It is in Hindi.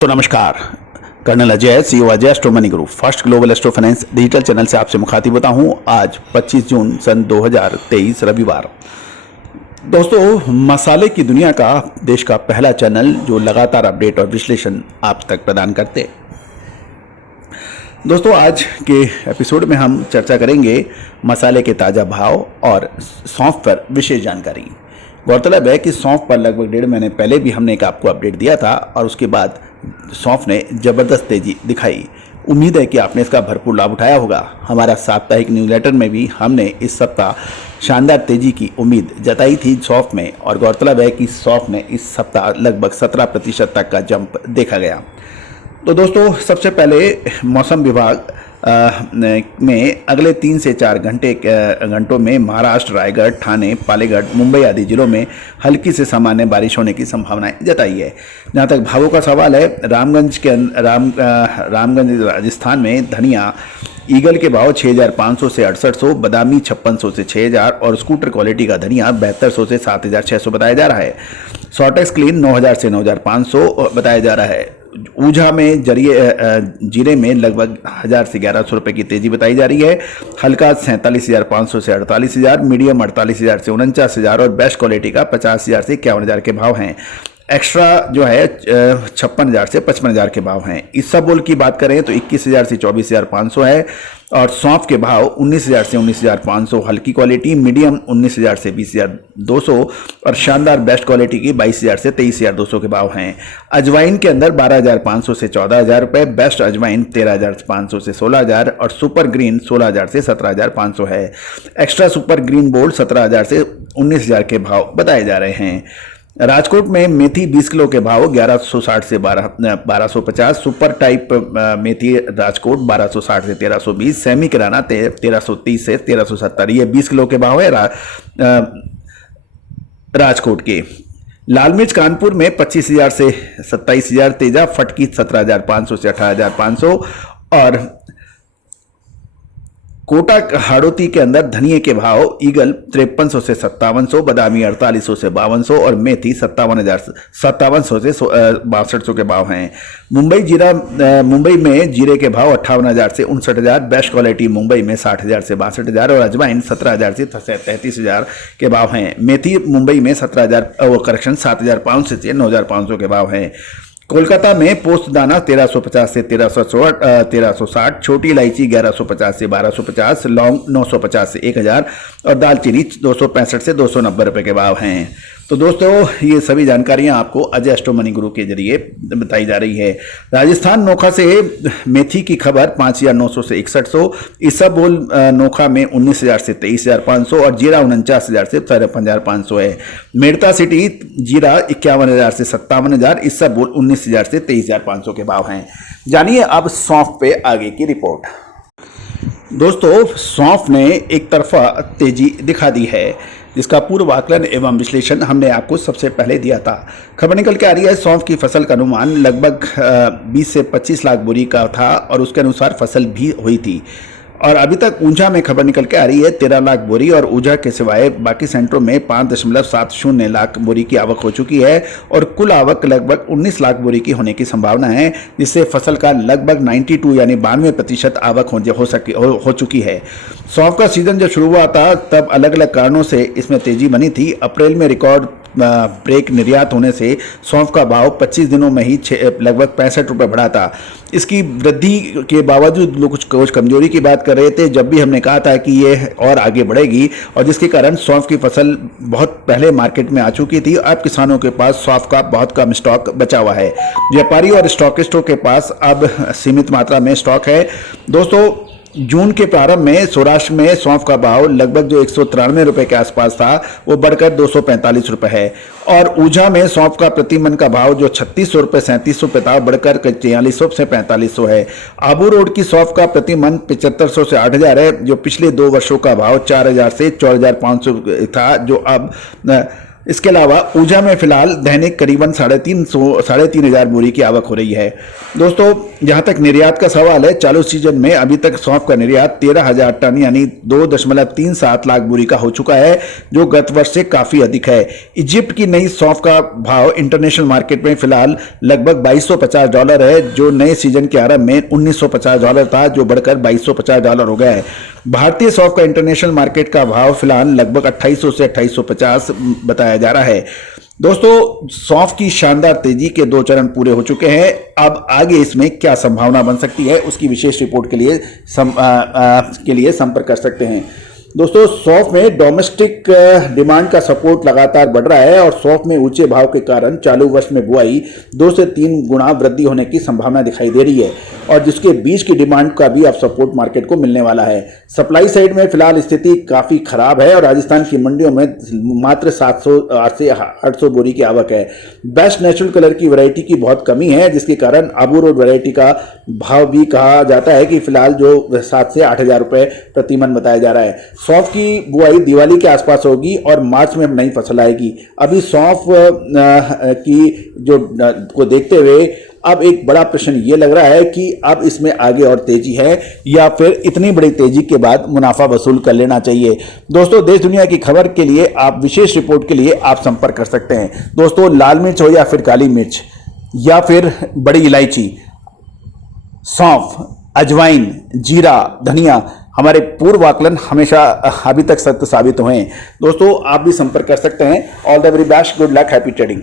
तो नमस्कार। Colonel Ajay, CEO Ajay astro money group first global astro finance digital channel से आपसे मुखातिब होता हूं। आज 25 जून सन 2023 रविवार। दोस्तों, मसाले की दुनिया का देश का पहला चैनल जो लगातार अपडेट और विश्लेषण आप तक प्रदान करते हैं। दोस्तों, आज के एपिसोड में हम चर्चा करेंगे मसाले के ताज़ा भाव और सौंफ पर विशेष जानकारी। गौरतलब है कि सौंफ पर लगभग 1.5 महीने पहले भी हमने एक आपको अपडेट दिया था और उसके बाद सौंफ ने ज़बरदस्त तेज़ी दिखाई। उम्मीद है कि आपने इसका भरपूर लाभ उठाया होगा। हमारा साप्ताहिक न्यूज़लेटर में भी हमने इस सप्ताह शानदार तेज़ी की उम्मीद जताई थी सौंफ में, और गौरतलब है कि सौंफ ने इस सप्ताह लगभग 17% तक का जंप देखा गया। तो दोस्तों, सबसे पहले मौसम विभाग में अगले 3 से 4 घंटों में महाराष्ट्र, रायगढ़, ठाणे, पालीगढ़, मुंबई आदि जिलों में हल्की से सामान्य बारिश होने की संभावनाएं जताई है। जहां तक भावों का सवाल है, रामगंज राजस्थान में धनिया ईगल के भाव 6,500 से 6,800, बादामी 5,600 से 6,000 और स्कूटर क्वालिटी का धनिया 7,200 से 7,600 बताया जा रहा है। सॉटेक्स क्लीन 9,000 से 9,500 बताया जा रहा है। ऊझा में जीरे में लगभग 1,000 से 1,100 रुपए की तेजी बताई जा रही है। हल्का 47,500 से 48,000, मीडियम 48,000 से 49,000 और बेस्ट क्वालिटी का 50,000 से 51,000 के भाव हैं। एक्स्ट्रा जो है 56,000 से 55,000 के भाव हैं। इसबगोल की बात करें तो 21,000 से 24,500 है और सौंफ के भाव 19,000 से 19,500, हल्की क्वालिटी मीडियम 19,000 से 20,200 और शानदार बेस्ट क्वालिटी की 22,000 से 23,200 के भाव हैं। अजवाइन के अंदर 12,500 से 14,000 रुपये, बेस्ट अजवाइन 13,500 से 16,000 और सुपर ग्रीन 16,000 से 17,500 है। एक्स्ट्रा सुपर ग्रीन बोल्ड 17,000 से 19,000 के भाव बताए जा रहे हैं। राजकोट में मेथी 20 किलो के भाव 1,160 से 1,250, सुपर टाइप मेथी राजकोट 1,260 से 1,320, सेमी किराना 1,330 से 1,370। ये 20 किलो के भाव है राजकोट के। लाल मिर्च कानपुर में 25,000 से 27,000, तेजा फटकी 17,500 से 18,500 और कोटा हाड़ोती के अंदर धनिये के भाव ईगल 5300 से 5700, बादामी 4800 से 5200 और मेथी 5700 से 6200 के भाव हैं। मुंबई में जीरे के भाव 58,000 से 59,000, बेस्ट क्वालिटी मुंबई में 60,000 से 62,000 और अजवाइन 17,000 से 33,000 के भाव हैं। मेथी मुंबई में 7,500 से 9,500 के भाव हैं। कोलकाता में पोस्त दाना 1,350 से 1,360, छोटी इलायची 1,150 से 1,250, लौंग 950 से 1,000 और दालचीनी 265 से 290 रुपए के भाव हैं। तो दोस्तों, ये सभी जानकारियां आपको अजय एस्ट्रो मनी गुरु के जरिए बताई जा रही है। राजस्थान नोखा से मेथी की खबर 5,900 से 6,100, इसबगोल नोखा में 19,000 से 23,500 और जीरा 49,000 से 53,500 है। मेड़ता सिटी जीरा 51,000 से 57,000, इसबगोल 19,000 से 23,500 के भाव हैं। जानिए अब सौंफ पे आगे की रिपोर्ट। दोस्तों, सौंफ ने एक तरफा तेजी दिखा दी है, जिसका पूर्व आकलन एवं विश्लेषण हमने आपको सबसे पहले दिया था। खबर निकल के आ रही है, सौंफ की फसल का अनुमान लगभग 20 से 25 लाख बोरी का था और उसके अनुसार फसल भी हुई थी। और अभी तक ऊंझा में खबर निकल के आ रही है 13 लाख बोरी और ऊंझा के सिवाय बाकी सेंटरों में 5.70 लाख बोरी की आवक हो चुकी है और कुल आवक लगभग 19 लाख बोरी की होने की संभावना है, जिससे फसल का लगभग 92 यानी 92% आवक हो चुकी है। सौंफ का सीजन जब शुरू हुआ था तब अलग अलग कारणों से इसमें तेजी बनी थी। अप्रैल में रिकॉर्ड ब्रेक निर्यात होने से सौंफ का भाव 25 दिनों में ही लगभग 65 रुपये बढ़ा था। इसकी वृद्धि के बावजूद लोग कुछ कमजोरी की बात कर रहे थे, जब भी हमने कहा था कि ये और आगे बढ़ेगी, और जिसके कारण सौंफ की फसल बहुत पहले मार्केट में आ चुकी थी। अब किसानों के पास सौंफ का बहुत कम स्टॉक बचा हुआ है। व्यापारी और स्टॉकिस्टों के पास अब सीमित मात्रा में स्टॉक है। दोस्तों, जून के प्रारंभ में सौराष्ट्र में सौंफ का भाव लगभग जो 193 रुपए के आसपास था वो बढ़कर 245 रुपए है और ऊझा में सौंफ का प्रति मन का भाव जो 3600 रुपए 3700 रुपए था बढ़कर 4300 से 4500 है। आबू रोड की सौंफ का प्रति मन 7500 से 8,000 है, जो पिछले 2 वर्षों का भाव 4,000 से 4,500 था, जो अब इसके अलावा ऊर्जा में फिलहाल दैनिक करीबन 3,500 बोरी की आवक हो रही है। दोस्तों, जहां तक निर्यात का सवाल है, चालू सीजन में अभी तक सौंफ का निर्यात 13,000 टन यानी 2.37 लाख बोरी का हो चुका है, जो गत वर्ष से काफी अधिक है। इजिप्ट की नई सौंफ का भाव इंटरनेशनल मार्केट में फिलहाल लगभग $2250 है, जो नए सीजन के आरंभ में $1950 था, जो बढ़कर $2250 हो गया है। भारतीय सौंफ का इंटरनेशनल मार्केट का भाव फिलहाल लगभग 2800 से 2850 बताया जा रहा है। दोस्तों, सौंफ की शानदार तेजी के 2 चरण पूरे हो चुके हैं। अब आगे इसमें क्या संभावना बन सकती है, उसकी विशेष रिपोर्ट के लिए संपर्क कर सकते हैं। दोस्तों, सौंफ में डोमेस्टिक डिमांड का सपोर्ट लगातार बढ़ रहा है और सौंफ में ऊंचे भाव के कारण चालू वर्ष में बुआई 2 से 3 गुना वृद्धि होने की संभावना दिखाई दे रही है और जिसके बीज की डिमांड का भी अब सपोर्ट मार्केट को मिलने वाला है। सप्लाई साइड में फिलहाल स्थिति काफी खराब है और राजस्थान की मंडियों में मात्र 700 से 800 बोरी की आवक है। बेस्ट नेचुरल कलर की वैरायटी की बहुत कमी है, जिसके कारण आबू रोड वैरायटी का भाव भी कहा जाता है कि फिलहाल जो 7 से 8,000 रुपए प्रति मन बताया जा रहा है। सौंफ की बुआई दिवाली के आसपास होगी और मार्च में नई फसल आएगी। अभी सौंफ की जो को देखते हुए अब एक बड़ा प्रश्न ये लग रहा है कि अब इसमें आगे और तेजी है या फिर इतनी बड़ी तेजी के बाद मुनाफा वसूल कर लेना चाहिए। दोस्तों, देश दुनिया की खबर के लिए आप विशेष रिपोर्ट के लिए आप संपर्क कर सकते हैं। दोस्तों, लाल मिर्च हो या फिर काली मिर्च या फिर बड़ी इलायची, सौंफ, अजवाइन, जीरा, धनिया, हमारे पूर्व आकलन हमेशा अभी तक सत्य साबित हुए हैं। दोस्तों, आप भी संपर्क कर सकते हैं। All the very best, good luck, happy trading.